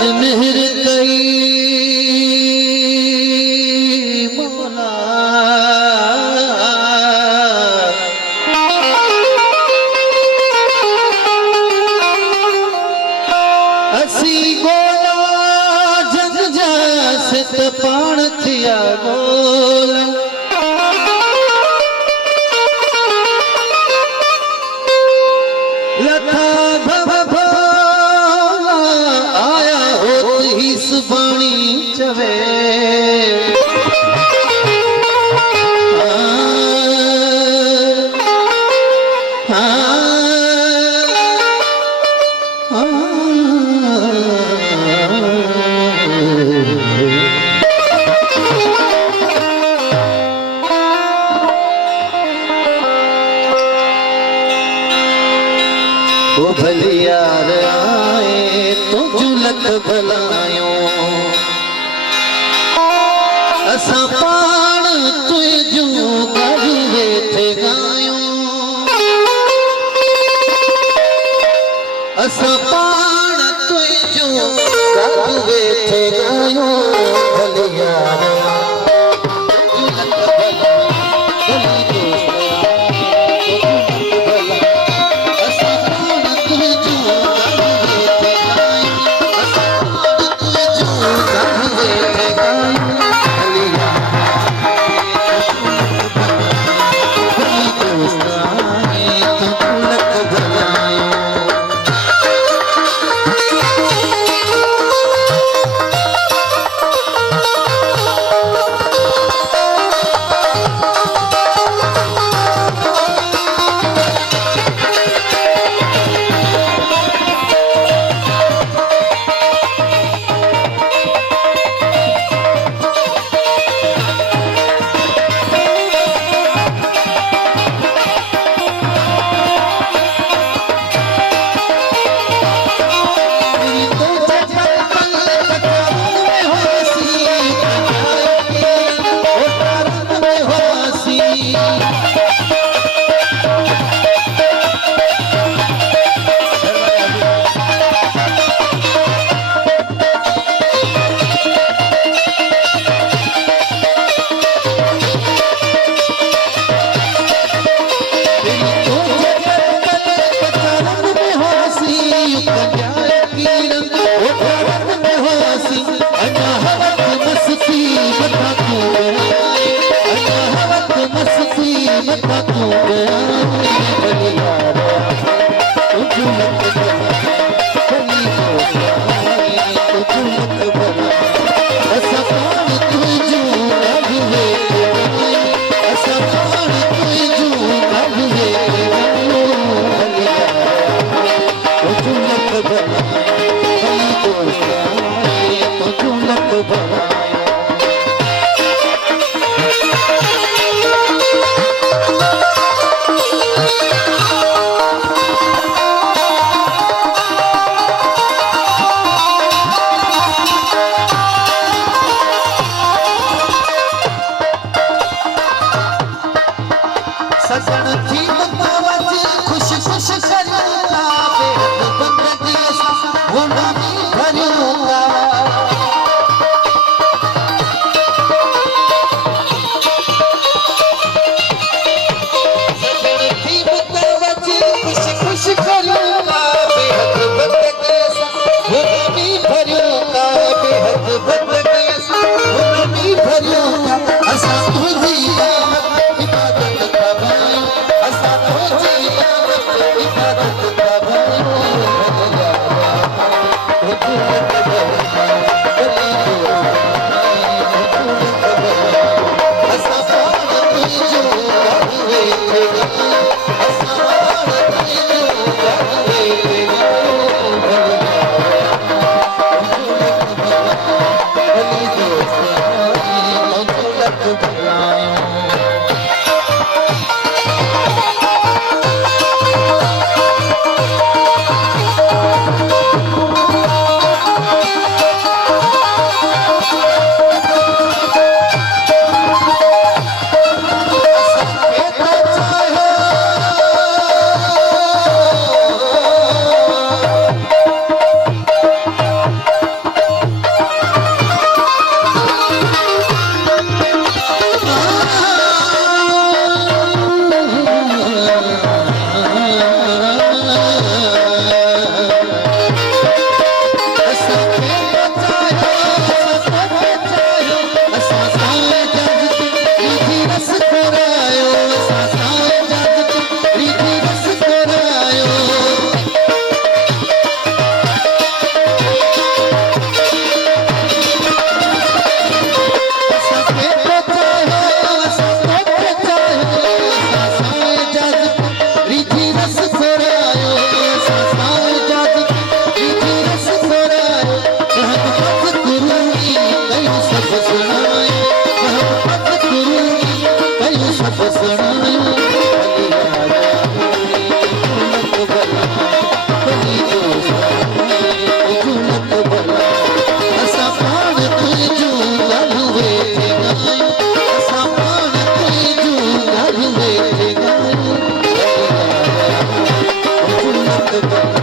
अजमेर कई मौला असी गोला जग जासित पाण थिया गोला लथा भव भोला आया होत ही सुबाणी चवे वो भली यार आए तो झुलक भलायो असा पाण तुझो घर वेठे गायो असा पाण तुझो घर वेठे गायो भली यार सजन थी मवाज खुश खुश करूंगा बेहद बंदगी वो नामी भरूंगा सणायो भली झूलत भला भली झूलत भला असां पाण तुंहिंजूं ॻाल्हियूं वेठे ॻायूं असां पाण तुंहिंजूं ॻाल्हियूं वेठे ॻायूं झूलत भला